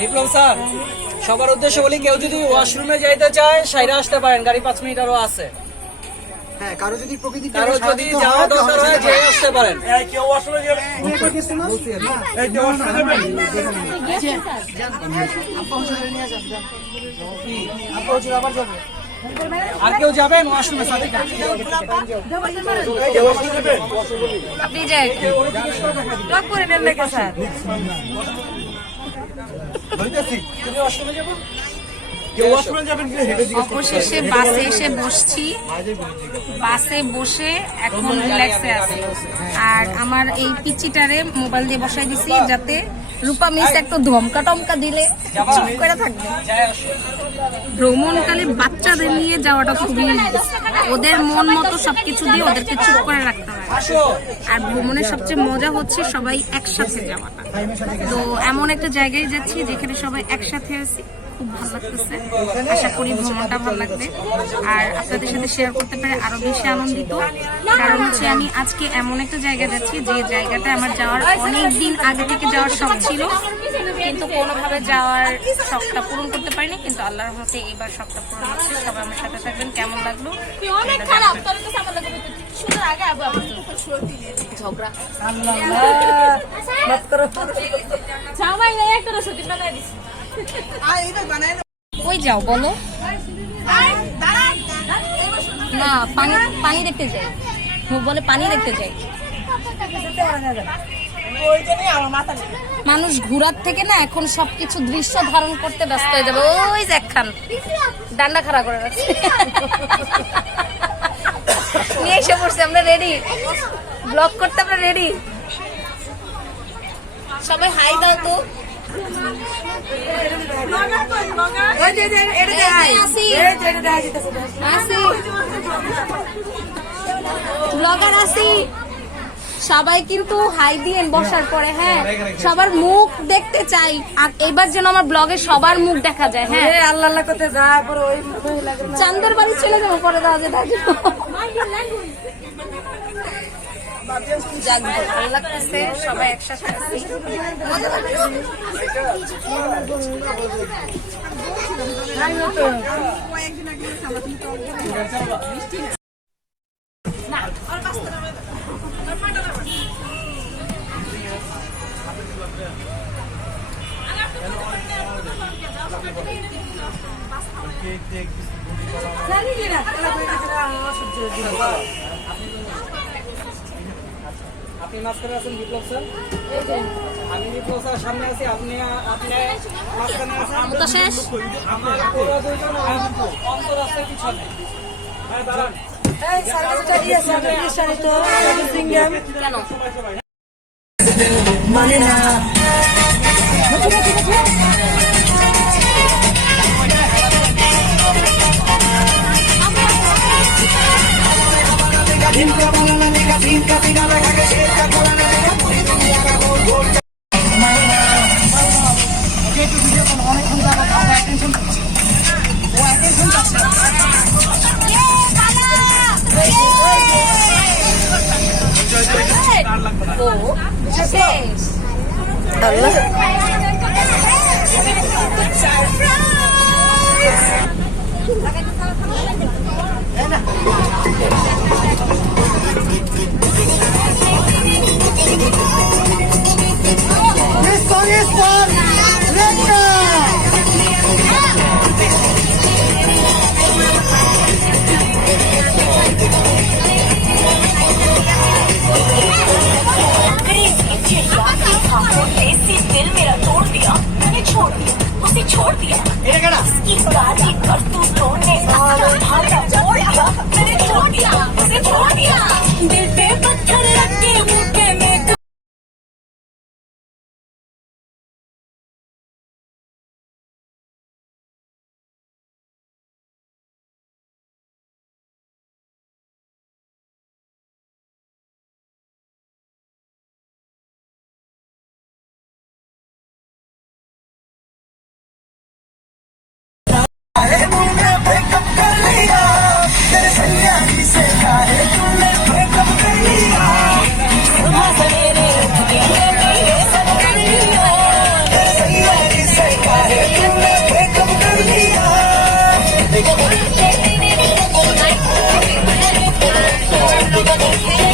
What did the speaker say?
বিপ্লব sir, সবার উদ্দেশ্য বলি, কেউ যদি ওয়াশরুমে যাইতে চায় সাইরা আসতে পারেন, গাড়ি 5 মিনিট আরো আছে। হ্যাঁ, কারো যদি যাওয়া দরকার হয় যে আসতে পারেন। আর কেউ যাবেন ওয়াশরুমে? আপনি যাই ব্লক করে নেন না কেন স্যার? অবশেষে বাসে এসে বসছি। বাসে বসে এখন রিল্যাক্সে আছি। আর আমার এই পিচিটারে মোবাইল দিয়ে বসাই দিছি যাতে রূপা মিস একটু ধমকা টমকা দিলে চুপ করে থাকবে। ভ্রমণকালে বাচ্চাদের নিয়ে যাওয়াটা খুবই, ওদের মন মতো সবকিছু দিয়ে ওদেরকে চুপ করে রাখতে হয়। আর ভ্রমণের সবচেয়ে মজা হচ্ছে সবাই একসাথে যাওয়াটা। তো এমন একটা জায়গায় যাচ্ছি যেখানে সবাই একসাথে আছি, খুব ভালো লাগতেছে। আশা করি ভ্রমণটা ভালো লাগবে আর আপনাদের সাথে শেয়ার করতে পারে আরো বেশি আনন্দিত। কারণ হচ্ছে আমি আজকে এমন একটা জায়গা যাচ্ছি যে জায়গাটা আমার যাওয়ার অনেক দিন আগে থেকে যাওয়ার শখ ছিল, কিন্তু কোনোভাবে যাওয়ার শখটা পূরণ করতে পারিনি। কিন্তু আল্লাহর রহমতে এবার শখটা পূরণ হচ্ছে। সবাই আমার সাথে থাকবেন। কেমন লাগলো? অনেক খারাপ। কই যাও বলো? না, পানি দেখতে যাই। বলে পানি দেখতে যাই। মানুষ ঘোরার থেকে না এখন সবকিছু দৃশ্য ধারণ করতে ব্যস্ত হয়ে যাবে। ওই যে একখান ডান্ডা খাড়া করে রাখছে, নিয়ে এসে পড়ছি। আমরা রেডি, ব্লগ করতে আমরা রেডি। সবাই হাই দাও তো। ব্লগার আসি, সবাই কিন্তু হাই দিয়েন বসার পরে। হ্যাঁ, সবার মুখ দেখতে চাই। আর এবার যেন আমার ব্লগে সবার মুখ দেখা যায়। হ্যাঁ, আল্লাহ আল্লাহ করতে যায় পরে ওই চান্দর বাড়ি চলে যাবো পরে দেওয়া যায়। ভালো লাগতেছে, সবাই একসাথে আছি, মজা লাগতেছে। আপনি মাঝখানে আছেন বিপ্লব স্যার, আমি বিপ্লব স্যার সামনে আছি, আপনি মাঝখানে আছেন। আমার পুরো দুইজন অন্তর আছে পিছনে। হ্যাঁ, দাঁড়ান। কেন মানে না Big